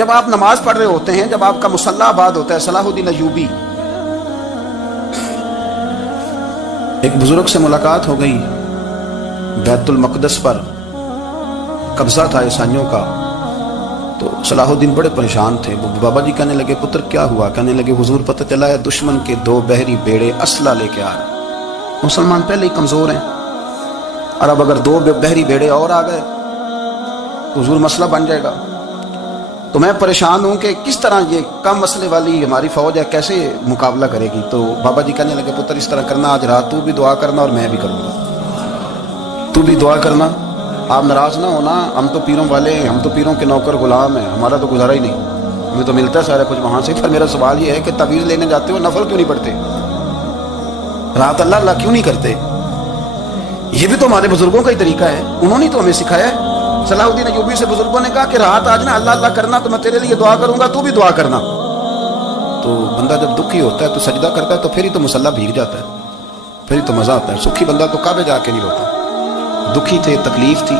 جب آپ نماز پڑھ رہے ہوتے ہیں، جب آپ کا مصلی آباد ہوتا ہے، صلاح الدین ایوبی ایک بزرگ سے ملاقات ہو گئی، بیت المقدس پر قبضہ تھا عیسائیوں کا، تو صلاح الدین بڑے پریشان تھے۔ بابا جی کہنے لگے پتر کیا ہوا؟ کہنے لگے حضور پتہ چلا ہے دشمن کے 2 بحری بیڑے اسلحہ لے کے آ رہے ہیں، مسلمان پہلے ہی کمزور ہیں، اور اب اگر 2 بحری بیڑے اور آ گئے تو حضور مسئلہ بن جائے گا۔ تو میں پریشان ہوں کہ کس طرح یہ کم مسئلے والی ہماری فوج ہے کیسے مقابلہ کرے گی۔ تو بابا جی کہنے لگے پتر اس طرح کرنا، آج رات تو بھی دعا کرنا اور میں بھی کروں گا، تو بھی دعا کرنا، آپ ناراض نہ ہونا، ہم تو پیروں والے ہیں، ہم تو پیروں کے نوکر غلام ہیں، ہمارا تو گزارا ہی نہیں، ہمیں تو ملتا ہے سارا کچھ وہاں سے۔ پھر میرا سوال یہ ہے کہ تعویذ لینے جاتے ہو نفل کیوں نہیں پڑھتے؟ رات اللہ اللہ کیوں نہیں کرتے؟ یہ بھی تو ہمارے بزرگوں کا ہی طریقہ ہے، انہوں نے تو ہمیں سکھایا ہے۔ صلاح الدین ایوبی سے بزرگوں نے کہا کہ رات آج نا اللہ اللہ کرنا، تو میں تیرے لیے دعا کروں گا، تو بھی دعا کرنا۔ تو بندہ جب دکھی ہوتا ہے تو سجدہ کرتا ہے، تو پھر ہی تو مصلی بھیگ جاتا ہے، پھر ہی تو مزہ آتا ہے۔ سکھی بندہ تو کعبے جا کے نہیں روتا، دکھی تھے، تکلیف تھی،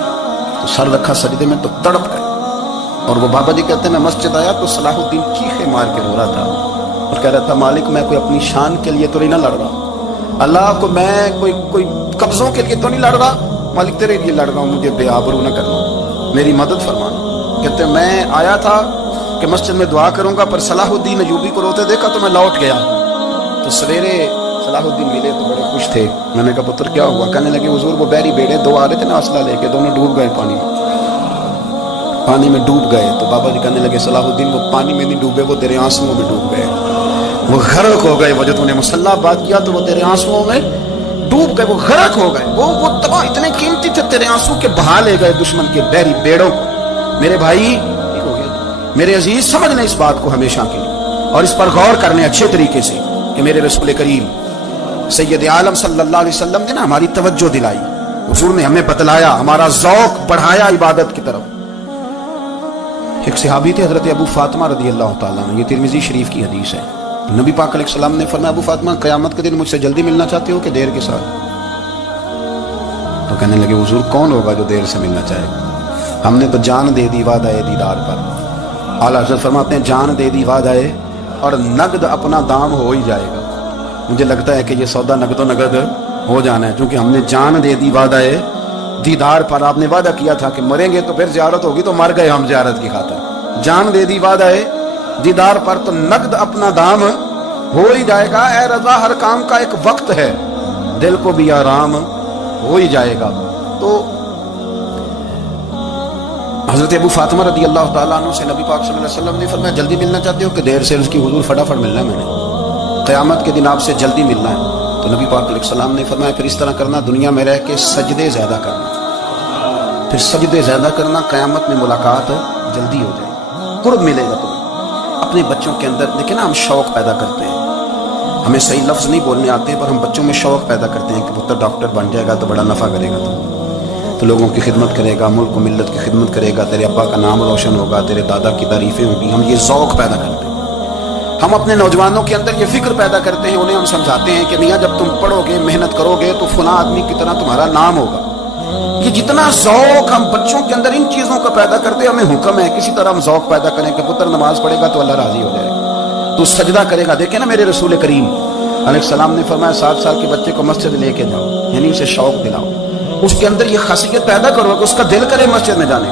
تو سر رکھا سجدے میں تو تڑپ گئے۔ اور وہ بابا جی کہتے ہیں میں مسجد آیا تو صلاح الدین چیخے مار کے رو رہا تھا اور کہہ رہا تھا مالک میں کوئی اپنی شان کے لیے تو نہیں نہ لڑ رہا، اللہ کو میں کوئی قبضوں کے لیے تو نہیں لڑ رہا، مالک تیرے لیے لڑ رہا ہوں، مجھے بے آبرو نہ کرنا، میری مدد فرمانا۔ کہتے ہیں میں آیا تھا کہ مسجد میں دعا کروں گا، پر صلاح الدین ایوبی کو روتے دیکھا تو میں لوٹ گیا۔ تو سویرے صلاح الدین ملے تو بڑے خوش تھے۔ میں نے کہا پتر کیا ہوا؟ کہنے لگے حضور وہ بحری بیڑے 2 آ رہے تھے نا اسلحہ لے کے، دونوں ڈوب گئے پانی میں ڈوب گئے۔ تو بابا جی کہنے لگے صلاح الدین وہ پانی میں نہیں ڈوبے، وہ تیرے آنسوؤں میں ڈوب گئے، وہ غرق ہو گئے۔ وہ جو تو نے مصلی آباد کیا تو وہ تیرے آنسوؤں میں ڈوب گئے، وہ غرق ہو گئے، وہ تباہ اتنے قیمتی تھے، تیرے آنسو کے بہا لے گئے دشمن کے بحری بیڑوں کو۔ میرے بھائی میرے عزیز سمجھ لیں اس بات کو ہمیشہ کے لیے، اور اس پر غور کرنے اچھے طریقے سے کہ میرے رسول کریم سید عالم صلی اللہ علیہ وسلم نے نا ہماری توجہ دلائی، حضور نے ہمیں بتلایا، ہمارا ذوق بڑھایا عبادت کی طرف۔ ایک صحابی تھے حضرت ابو فاطمہ رضی اللہ تعالیٰ عنہ، یہ ترمذی شریف کی حدیث ہے۔ نبی پاک علیہ السلام نے فرمایا ابو فاطمہ قیامت کے دن مجھ سے جلدی ملنا چاہتے ہو کہ دیر کے ساتھ؟ تو کہنے لگے حضور کون ہوگا جو دیر سے ملنا چاہے گا؟ ہم نے تو جان دے دی وعدہ دیدار پر۔ اعلیٰ حضرت فرماتے ہیں جان دے دی وعدہ اور نقد اپنا دام ہو ہی جائے گا۔ مجھے لگتا ہے کہ یہ سودا نقد و نقد ہو جانا ہے، کیونکہ ہم نے جان دے دی وعدہ دیدار پر۔ آپ نے وعدہ کیا تھا کہ مریں گے تو پھر زیارت ہوگی، تو مر گئے ہم زیارت کی خاطر۔ جان دے دی وعدہ دیدار پر تو نقد اپنا دام ہو ہی جائے گا۔ اے رضا ہر کام کا ایک وقت ہے، دل کو بھی آرام ہو ہی جائے گا۔ تو حضرت ابو فاطمہ رضی اللہ تعالیٰ عنہ سے نبی پاک صلی اللہ علیہ وسلم نے فرمایا جلدی ملنا چاہتے ہو کہ دیر سے؟ اس کی حضور فٹافٹ ملنا ہے، میں نے قیامت کے دن آپ سے جلدی ملنا ہے۔ تو نبی پاک علیہ السلام نے فرمایا پھر اس طرح کرنا، دنیا میں رہ کے سجدے زیادہ کرنا، پھر سجدے زیادہ کرنا، قیامت میں ملاقات جلدی ہو جائے گی، قرب ملے گا تمہیں۔ اپنے بچوں کے اندر دیکھیں نا، ہم شوق پیدا کرتے ہیں، ہمیں صحیح لفظ نہیں بولنے آتے پر ہم بچوں میں شوق پیدا کرتے ہیں کہ پتر ڈاکٹر بن جائے گا تو بڑا نفع کرے گا، تو لوگوں کی خدمت کرے گا، ملک و ملت کی خدمت کرے گا، تیرے ابا کا نام روشن ہوگا، تیرے دادا کی تعریفیں ہوں گی۔ ہم یہ ذوق پیدا کرتے ہیں، ہم اپنے نوجوانوں کے اندر یہ فکر پیدا کرتے ہیں، انہیں ہم سمجھاتے ہیں کہ میاں جب تم پڑھو گے، محنت کرو گے تو فلاں آدمی کی طرح تمہارا نام ہوگا۔ یہ جتنا ذوق ہم بچوں کے اندر ان چیزوں کا پیدا کرتے ہیں، ہمیں حکم ہے کسی طرح ہم ذوق پیدا کریں کہ پتر نماز پڑھے گا تو اللہ راضی ہو جائے گا، تو سجدہ کرے گا۔ دیکھیں نا میرے رسول کریم علیہ السلام نے فرمایا 7 سال کے بچے کو مسجد لے کے جاؤ، یعنی اسے شوق دلاؤ، اس کے اندر یہ خاصیت پیدا کرو کہ اس کا دل کرے مسجد میں جانے،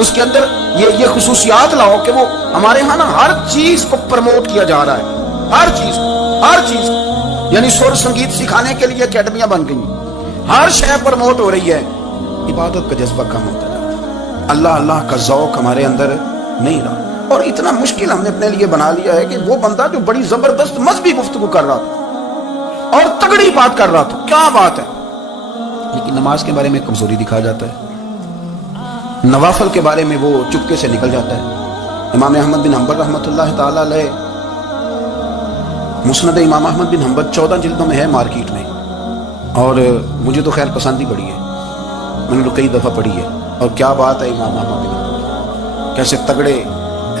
اس کے اندر یہ خصوصیات لاؤ کہ وہ ہمارے ہاں نا ہر چیز کو پروموٹ کیا جا رہا ہے، ہر چیز کو، یعنی سر سنگیت سکھانے کے لیے اکیڈمیاں بن گئی، ہر شے پروموٹ ہو رہی ہے، عبادت کا جذبہ کم ہوتا ہے، اللہ کا ذوق ہمارے اندر نہیں رہا۔ اور اتنا مشکل ہم نے اپنے لیے بنا لیا ہے کہ وہ بندہ جو بڑی زبردست مذہبی گفتگو کر رہا تھا اور تگڑی بات کر رہا تھا، کیا بات ہے، لیکن نماز کے بارے میں کمزوری دکھا جاتا ہے، نوافل کے بارے میں وہ چپکے سے نکل جاتا ہے۔ امام احمد بن حنبل رحمۃ اللہ تعالی علیہ، مسند امام احمد بن حنبل 14 جلدوں میں ہے مارکیٹ میں، اور مجھے تو خیر پسند ہی پڑی ہے، میں نے تو کئی دفعہ پڑھی ہے۔ اور کیا بات ہے، امام احمد بن حنبل کیسے تگڑے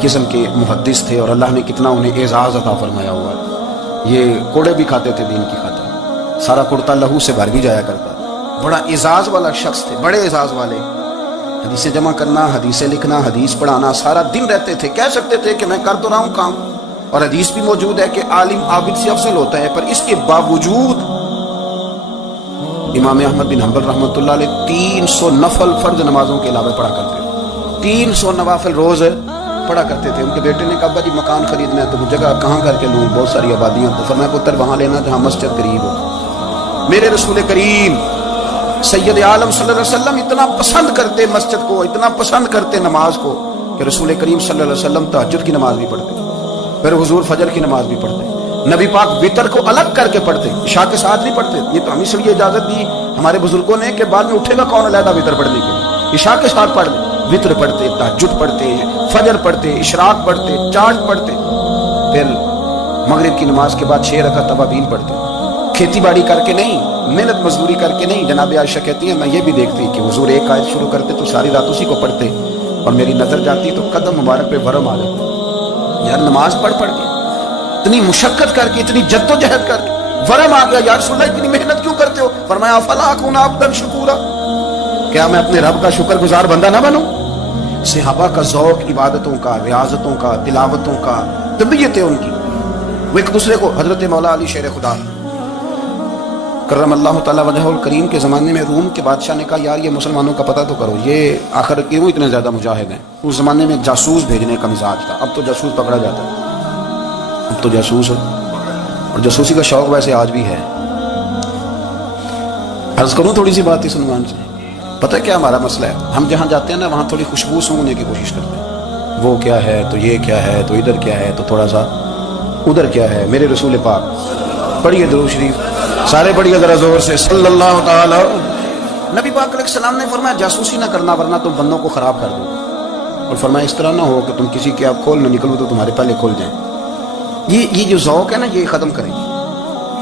قسم کے محدث تھے، اور اللہ نے کتنا انہیں اعزاز عطا فرمایا ہوا ہے۔ یہ کوڑے بھی کھاتے تھے دین کی خاطر، سارا کرتا لہو سے بھر بھی جایا کرتا، بڑا اعزاز والا شخص تھے، بڑے اعزاز والے۔ حدیثیں جمع کرنا، حدیثیں لکھنا، حدیث پڑھانا، سارا دن رہتے تھے. کہہ سکتے تھے کہ میں کر تو رہا ہوں کام، اور حدیث بھی موجود ہے کہ عالم عابد سے افضل ہوتا ہے، پر اس کے باوجود امام احمد بن حنبل رحمۃ اللہ علیہ 300 نفل فرض نمازوں کے علاوہ پڑھا کرتے تھے. 300 نوافل روز پڑھا کرتے تھے. ان کے بیٹے نے کہا ابا جی مکان خریدنا ہے تو جگہ کہاں کر کے لوں، بہت ساری آبادیاں. تو فرمایا پتر وہاں لینا جہاں مسجد قریب ہو. میرے رسول کریم سید عالم صلی اللہ علیہ وسلم اتنا پسند کرتے مسجد کو، اتنا پسند کرتے نماز کو، کہ رسول کریم صلی اللہ علیہ وسلم تہجد کی نماز بھی پڑھتے، پھر حضور فجر کی نماز بھی پڑھتے. نبی پاک وتر کو الگ کر کے پڑھتے، عشاء کے ساتھ نہیں پڑھتے. یہ تو ہم اس لیے اجازت دی ہمارے بزرگوں نے کہ بعد میں اٹھے گا کون علیحدہ وتر پڑھنے کے لیے. عشاء کے ساتھ پڑھ لیں. وتر پڑھتے، تہجد پڑھتے، فجر پڑھتے، اشراق پڑھتے، چاند پڑھتے، پھر مغرب کی نماز کے بعد 6 رکعت توابین پڑھتے. کھیتی باڑی کر کے نہیں، محنت مزدوری کر کے نہیں. جناب عائشہ کہتی ہیں میں یہ بھی دیکھتی کہ حضور ایک آیت شروع کرتے تو ساری رات اسی کو پڑھتے، اور میری نظر جاتی تو قدم مبارک پہ ورم آ جاتا. یار نماز پڑھ پڑھ کے اتنی مشقت کر کے، اتنی جد و جہد کر کے ورم آ گیا. یا رسول اللہ اتنی محنت کیوں کرتے ہو؟ فرمایا افلا اکون عبدا شکورا، کیا میں اپنے رب کا شکر گزار بندہ نہ بنوں؟ صحابہ کا ذوق عبادتوں کا، ریاضتوں کا، تلاوتوں کا، طبیعت ہے ان کی. وہ ایک دوسرے کو، حضرت مولا علی شیر خدا کرم اللہ تعالیٰ وجہ الکریم کے زمانے میں روم کے بادشاہ نے کہا یار یہ مسلمانوں کا پتہ تو کرو، یہ آخر کیوں اتنے زیادہ مجاہد ہیں. اس زمانے میں جاسوس بھیجنے کا مزاج تھا. اب تو جاسوس پکڑا جاتا ہے، اب تو جاسوس ہے، اور جاسوسی کا شوق ویسے آج بھی ہے. عرض کروں تھوڑی سی بات اس عنوان سے. پتہ کیا ہمارا مسئلہ ہے؟ ہم جہاں جاتے ہیں نا وہاں تھوڑی خوشبو سونگنے کی کوشش کرتے ہیں. وہ کیا ہے تو یہ کیا ہے تو ادھر کیا ہے تو تھوڑا سا ادھر کیا ہے. میرے رسول پاک پڑھیے درود شریف سارے پڑھیے ذرا زور سے صلی اللہ تعالی. نبی پاک علیہ السلام نے فرمایا جاسوسی نہ کرنا ورنہ تم بندوں کو خراب کر دو. اور فرمایا اس طرح نہ ہو کہ تم کسی کے آپ کھول نہ نکلو تو تمہارے پہلے کھل جائیں. یہ جو ذوق ہے نا یہ ختم کریں،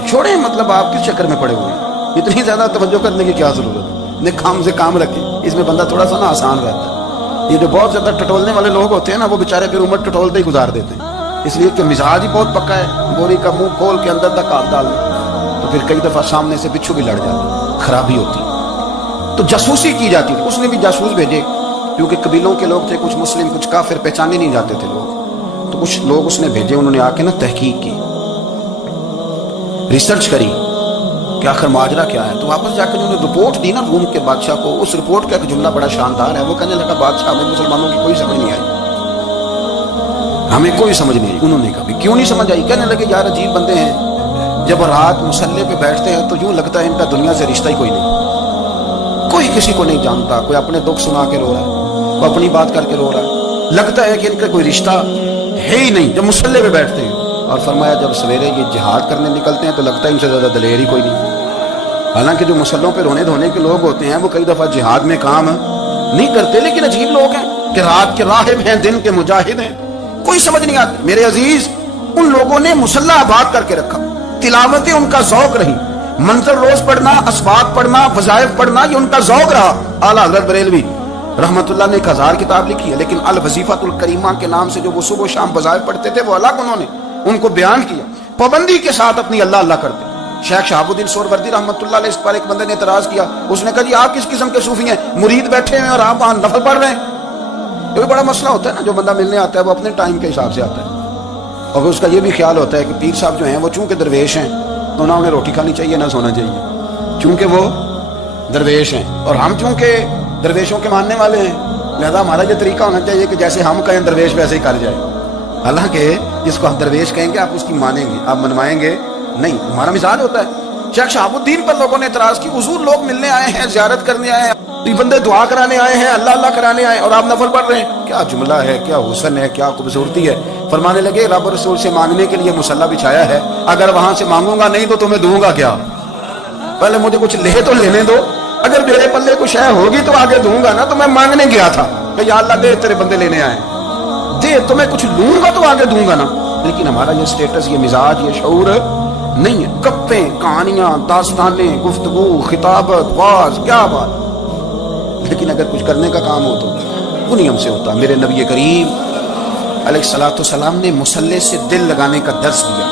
چھوڑیں. مطلب آپ کس چکر میں پڑے ہوئے ہیں؟ اتنی زیادہ توجہ کرنے کی کیا ضرورت ہے؟ نے کام سے کام رکھیں، اس میں بندہ تھوڑا سا نا آسان رہتا ہے. یہ جو بہت زیادہ ٹٹولنے والے لوگ ہوتے ہیں نا وہ بیچارے پھر عمر ٹٹولتے ہی گزار دیتے ہیں، اس لیے کہ مزاج ہی بہت پکا ہے. بوری کا منہ کھول کے اندر تک ہاتھ ڈال تو پھر کئی دفعہ سامنے سے پچھو بھی لڑ جاتے، خرابی ہوتی. تو جاسوسی کی جاتی تھی. اس نے بھی جاسوس بھیجے کیونکہ قبیلوں کے لوگ تھے، کچھ مسلم کچھ کافر، پہچانے نہیں جاتے تھے لوگ. تو کچھ لوگ اس نے بھیجے، انہوں نے آ کے نا تحقیق کی، ریسرچ کری کہ آخر ماجرا کیا ہے. تو واپس جا کے انہوں نے رپورٹ دی نا روم کے بادشاہ کو. اس رپورٹ کا ایک جملہ بڑا شاندار ہے. وہ کہنے لگا بادشاہ ہمیں مسلمانوں کی کوئی سمجھ نہیں آئی، ہمیں کوئی سمجھ نہیں آئی. انہوں نے کہا کیوں نہیں سمجھ آئی؟ کہنے لگے یار عجیب بندے ہیں، جب رات مسلح پہ بیٹھتے ہیں تو یوں لگتا ہے ان کا دنیا سے رشتہ ہی کوئی نہیں، کوئی کسی کو نہیں جانتا. کوئی اپنے دکھ سنا کے رو رہا ہے، وہ اپنی بات کر کے رو رہا ہے، لگتا ہے کہ ان کا کوئی رشتہ ہے ہی نہیں جب مسلح پہ بیٹھتے ہیں. اور فرمایا جب سویرے یہ جہاد کرنے نکلتے ہیں تو لگتا ہے ان سے زیادہ دلیر ہی کوئی نہیں. حالانکہ جو مسلحوں پہ رونے دھونے کے لوگ ہوتے ہیں وہ کئی دفعہ جہاد میں کام نہیں کرتے، لیکن عجیب لوگ ہیں کہ رات کے راہب ہیں، دن کے مجاہد ہیں، کوئی سمجھ نہیں آتی. میرے عزیز ان لوگوں نے مسلح آباد کر کے رکھا، تلاوتیں ان کا ذوق رہی، منظر روز پڑھنا، اسباق پڑھنا، وظائف پڑھنا، یہ ان کا ذوق رہا. اعلیٰ حضرت بریلوی رحمت اللہ نے 1000 کتاب لکھی ہے، لیکن الوظیفۃ الکریمہ کے نام سے جو وہ صبح و شام وظائف پڑھتے تھے وہ الگ انہوں نے ان کو بیان کیا، پابندی کے ساتھ اپنی اللہ اللہ کرتے. شیخ شہاب الدین سہروردی رحمت اللہ علیہ اس پر ایک بندے نے اعتراض کیا. اس نے کہا جی آپ کس قسم کے صوفی ہیں، مرید بیٹھے ہیں اور آپ وہاں نفل پڑھ رہے ہیں. یہ بھی بڑا مسئلہ ہوتا ہے نا. جو بندہ ملنے آتا ہے وہ اپنے ٹائم کے حساب سے آتا ہے، اور اس کا یہ بھی خیال ہوتا ہے کہ پیر صاحب جو ہیں وہ چونکہ درویش ہیں تو نہ انہیں روٹی کھانی چاہیے نہ سونا چاہیے، چونکہ وہ درویش ہیں، اور ہم چونکہ درویشوں کے ماننے والے ہیں لہذا ہمارا یہ طریقہ ہونا چاہیے کہ جیسے ہم کہیں درویش ویسے ہی کر جائے. حالانکہ جس کو ہم درویش کہیں گے آپ اس کی مانیں گے، آپ منوائیں گے نہیں. ہمارا مزاج ہوتا ہے. شیخ شہاب الدین پر لوگوں نے اعتراض کی، حضور لوگ ملنے آئے ہیں، زیارت کرنے آئے ہیں، یہ بندے دعا کرانے آئے ہیں، اللہ اللہ کرانے آئے اور آپ نفل پڑھ رہے ہیں. کیا جملہ ہے، کیا حسن ہے، کیا خوبصورتی ہے. فرمانے لگے رب رسول سے مانگنے کے لیے مصلی بچھایا ہے، اگر وہاں سے مانگوں گا نہیں تو تمہیں دوں گا کیا؟ پہلے مجھے کچھ لے تو لینے دو، اگر میرے پلے کچھ ہے ہوگی تو آگے دوں گا نا. تو میں مانگنے گیا تھا کہ یا اللہ دے، تیرے بندے لینے آئے دے، تو میں کچھ لوں گا تو آگے دوں گا نا. لیکن ہمارا یہ سٹیٹس، یہ مزاج، یہ شعور نہیں ہے. گپیں، کہانیاں، داستانیں، گفتگو، خطابت، واز، کیا بات. لیکن اگر کچھ کرنے کا کام ہو تو وہ نہیں ہم سے ہوتا. میرے نبی کریم علیہ الصلوۃ والسلام نے مصلی سے دل لگانے کا درس دیا.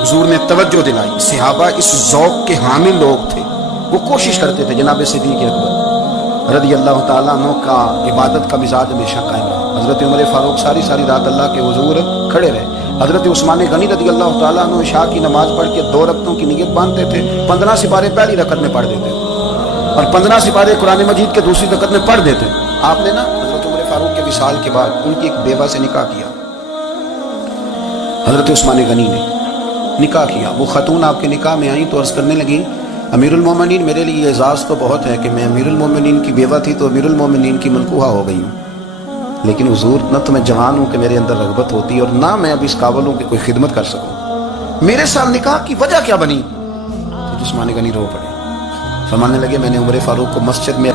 حضور نے توجہ دلائی. صحابہ اس ذوق کے حامل لوگ تھے، وہ کوشش کرتے تھے. جناب صدیق اکبر رضی اللہ تعالیٰ عنہ کا عبادت کا مزاج ہمیشہ قائم رہا. حضرت عمر فاروق ساری رات اللہ کے حضور کھڑے رہے. حضرت عثمان غنی رضی اللہ تعالیٰ عنہ عشاء کی نماز پڑھ کے 2 رکعتوں کی نیت باندھتے تھے. 15 سپارے پہلی رکعت میں پڑھ دیتے تھے اور 15 سپارے قرآن مجید کے دوسری رکعت میں پڑھ دیتے. آپ نے نا حضرت عمر فاروق کے وصال کے بعد ان کی ایک بیوہ سے نکاح کیا. حضرت عثمان غنی نے نکاح کیا. وہ خاتون آپ کے نکاح میں آئیں تو عرض کرنے لگی امیر المومنین میرے لیے اعزاز تو بہت ہے کہ میں امیر المومنین کی بیوہ تھی تو امیر المومنین کی ملکوہا ہو گئی ہوں، لیکن حضور نہ تو میں جوان ہوں کہ میرے اندر رغبت ہوتی اور نہ میں اب اس قابل ہوں کہ کوئی خدمت کر سکوں. میرے ساتھ نکاح کی وجہ کیا بنی؟ تو عثمان غنی رو پڑے. فرمانے لگے میں نے عمر فاروق کو مسجد میں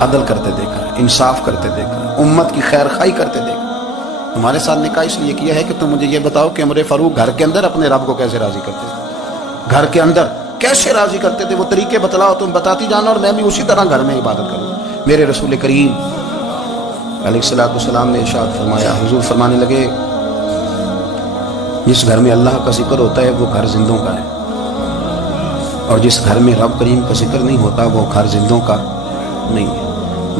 عدل کرتے دیکھا، انصاف کرتے دیکھا، امت کی خیر خواہی کرتے دیکھا. ہمارے ساتھ نکاح اس لیے کیا ہے کہ تم مجھے یہ بتاؤ کہ عمر فاروق گھر کے اندر اپنے رب کو کیسے راضی کرتے تھے، گھر کے اندر کیسے راضی کرتے تھے. وہ طریقے بتلاؤ، تم بتاتی جانا اور میں بھی اسی طرح گھر میں عبادت کروں. میرے رسول کریم علیہ الصلوۃ والسلام نے ارشاد فرمایا، حضور فرمانے لگے جس گھر میں اللہ کا ذکر ہوتا ہے وہ گھر زندوں کا ہے، اور جس گھر میں رب کریم کا ذکر نہیں ہوتا وہ گھر زندوں کا نہیں ہے.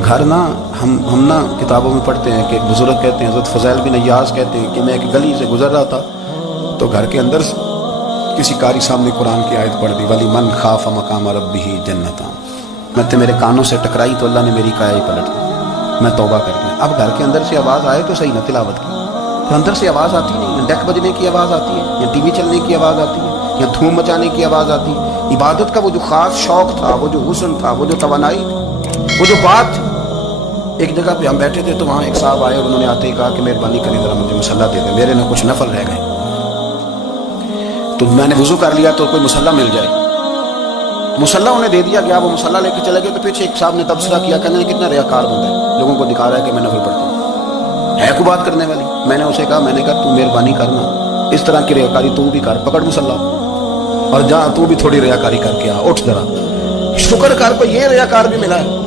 گھر نا ہم نا کتابوں میں پڑھتے ہیں کہ ایک بزرگ کہتے ہیں، حضرت فضیل بن ایاز کہتے ہیں کہ میں ایک گلی سے گزر رہا تھا تو گھر کے اندر کسی قاری سامنے قرآن کی آیت پڑھ دی، ولی من خاف مقام ربہ جنتان. میں تو میرے کانوں سے ٹکرائی تو اللہ نے میری کایا ہی پلٹ دی، میں توبہ کر دیا. اب گھر کے اندر سے آواز آئے تو صحیح نہ تلاوت کی، تو اندر سے آواز آتی نہیں، ڈیک بجنے کی آواز آتی ہے یا ٹی وی چلنے کی آواز آتی ہے یا دھوم مچانے کی آواز آتی ہے. عبادت کا وہ جو خاص شوق تھا، وہ جو حسن تھا، وہ جو توانائی تھی، وہ جو بات تھی. ایک جگہ پہ ہم بیٹھے تھے تو وہاں ایک صاحب آئے اور انہوں نے آتے ہی کہا کہ مہربانی کریں ذرا مجھے مصلی دے دیں، میرے نہ کچھ نفل رہ گئے. تو میں نے وضو کر لیا تو کوئی مصلی مل جائے. مصلی انہیں دے دیا گیا، وہ مصلی لے کے چلے گئے. تو پیچھے ایک صاحب نے تبصرہ کیا، کہنے کتنا ریاکار بندہ ہے، لوگوں کو دکھا رہا ہے کہ میں نفل پڑھتا ہوں، ہے کوئی بات کرنے والی. میں نے اسے کہا، میں نے کہا تو مہربانی کرنا اس طرح کی ریاکاری تو بھی کر، پکڑ مصلی اور جا تو بھی تھوڑی ریاکاری کر کے آ، اٹھ ذرا شکر کر. کوئی یہ ریاکار بھی ملا ہے،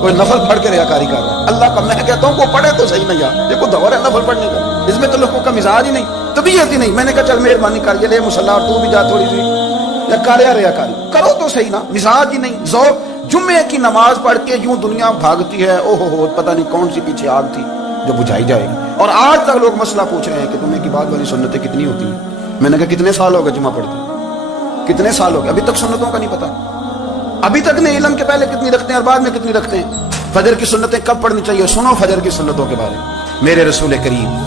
کوئی نفل پڑھ کے ریاکاری کر رہا ہے. اللہ کا میں کہتا ہوں کو پڑھے تو صحیح نہیں یار، یہ کوئی دور ہے نفل پڑھنے کا، اس میں تو لوگوں کا مزاج ہی نہیں، طبیعت ہی نہیں. میں نے کہا چل مہربانی کر یہ لے مصلی اور تو بھی جا تھوڑی سی یا کر یا ریاکاری کرو تو صحیح نا. مزاج ہی نہیں، ذوق. جمعے کی نماز پڑھ کے یوں دنیا بھاگتی ہے، او ہو پتہ نہیں کون سی پیچھے آگ تھی جو بجھائی جائے گی. اور آج تک لوگ مسئلہ پوچھ رہے ہیں کہ جمعے کی بعد والی سنتیں کتنی ہوتی ہیں. میں نے کہا کتنے سال ہو گئے جمعہ پڑھتے، کتنے سال ہو گئے، ابھی تک سنتوں کا نہیں پتا. ابھی تک نے علم کے پہلے کتنی رکھتے ہیں اور بعد میں کتنی رکھتے ہیں. فجر کی سنتیں کب پڑھنی چاہیے، سنو فجر کی سنتوں کے بارے. میرے رسول کریم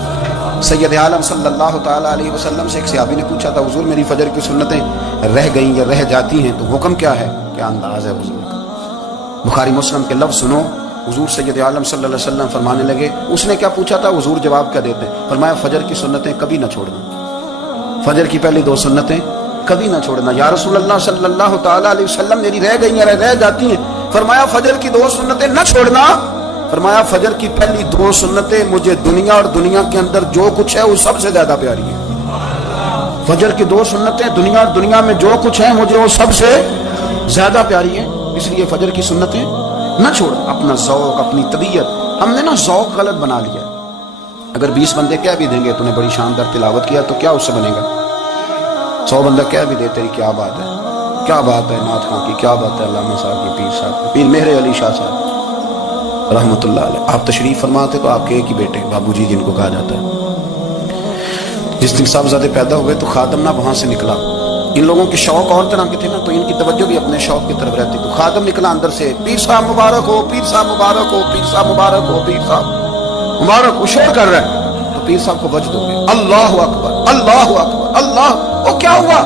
سید عالم صلی اللہ تعالیٰ علیہ وسلم سے ایک صحابی نے پوچھا تھا، حضور میری فجر کی سنتیں رہ گئیں یا رہ جاتی ہیں تو حکم کیا ہے؟ کیا انداز ہے حضور کا. بخاری مسلم کے لفظ سنو. حضور سید عالم صلی اللہ علیہ وسلم فرمانے لگے، اس نے کیا پوچھا تھا، حضور جواب کیا دیتے؟ فرمایا فجر کی سنتیں کبھی نہ چھوڑنا، فجر کی پہلی 2 سنتیں کبھی نہ چھوڑنا. یا رسول اللہ صلی اللہ تعالیٰ علیہ وسلم میری رہ گئی یا رہ جاتی ہیں. فرمایا فجر کی 2 سنتیں نہ چھوڑنا. فرمایا فجر کی پہلی 2 سنتیں مجھے دنیا اور دنیا کے اندر جو کچھ ہے وہ سب سے زیادہ پیاری ہے. فجر کی 2 سنتیں دنیا اور دنیا میں جو کچھ ہے مجھے وہ سب سے زیادہ پیاری ہے. اس لیے فجر کی سنتیں نہ چھوڑ. اپنا ذوق، اپنی طبیعت، ہم نے نا ذوق غلط بنا لیا. اگر 20 بندے کہہ بھی دیں گے تو نے بڑی شاندار تلاوت کیا تو کیا اس سے بنے گا؟ 100 بندہ کہہ بھی دے تیری کیا بات ہے، کیا بات ہے نعت خواں کی، کیا بات ہے علامہ صاحب کی، پیر صاحب کی، پیر مہر علی شاہ صاحب رحمۃ اللہ علیہ. آپ تشریف فرماتے تو آپ کے ایک ہی بیٹے بابو جی جن کو کہا جاتا ہے، جس دن صاحبزادے پیدا ہوئے تو خادم نہ وہاں سے نکلا. ان لوگوں کے شوق اور طرح کے تھے نا تو ان کی توجہ بھی اپنے شوق کی طرف رہتی. تو خادم نکلا اندر سے، پیر صاحب مبارک ہو، پیر صاحب مبارک ہو، پیر صاحب مبارک ہو، پیر صاحب مبارک ہو. شور کر رہا ہے تو پیر صاحب کو وجد ہو گئے، اللہ اکبر اللہ اکبر اللہ. وہ کیا ہوا،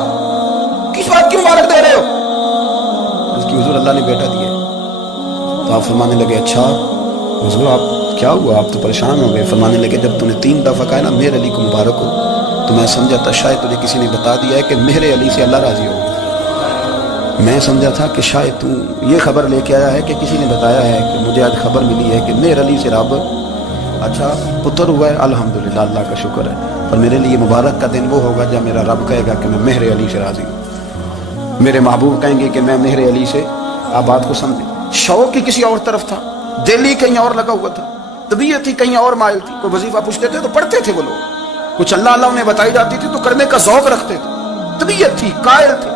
کس بات کی مبارک دے رہے ہو؟ اس کی حضور اللہ نے بیٹا دیا. تو آپ فرمانے لگے اچھا حضور آپ کیا ہوا، آپ تو پریشان ہو گئے. فرمانے لگے جب تو نے 3 دفعہ کہا نا مہر علی کو مبارک ہو تو میں سمجھا تھا شاید تجھے کسی نے بتا دیا ہے کہ مہر علی سے اللہ راضی ہوگا. میں سمجھا تھا کہ شاید تو یہ خبر لے کے آیا ہے کہ کسی نے بتایا ہے کہ مجھے آج خبر ملی ہے کہ مہر علی سے رب اچھا پتر ہوا ہے. الحمدللہ اللہ کا شکر ہے. پر میرے لیے مبارک کا دن وہ ہوگا جب میرا رب کہے گا کہ میں مہر علی سے راضی ہوں. میرے محبوب کہیں گے کہ میں مہر علی سے. آپ بات کو سمجھیں. شوق ہی کسی اور طرف تھا، دل ہی کہیں اور لگا ہوا تھا، طبیعت ہی کہیں اور مائل تھی. کوئی وظیفہ پوچھتے تھے تو پڑھتے تھے وہ لوگ، کچھ اللہ اللہ انہیں بتائی جاتی تھی تو کرنے کا ذوق رکھتے تھے، طبیعت تھی، قائل تھے.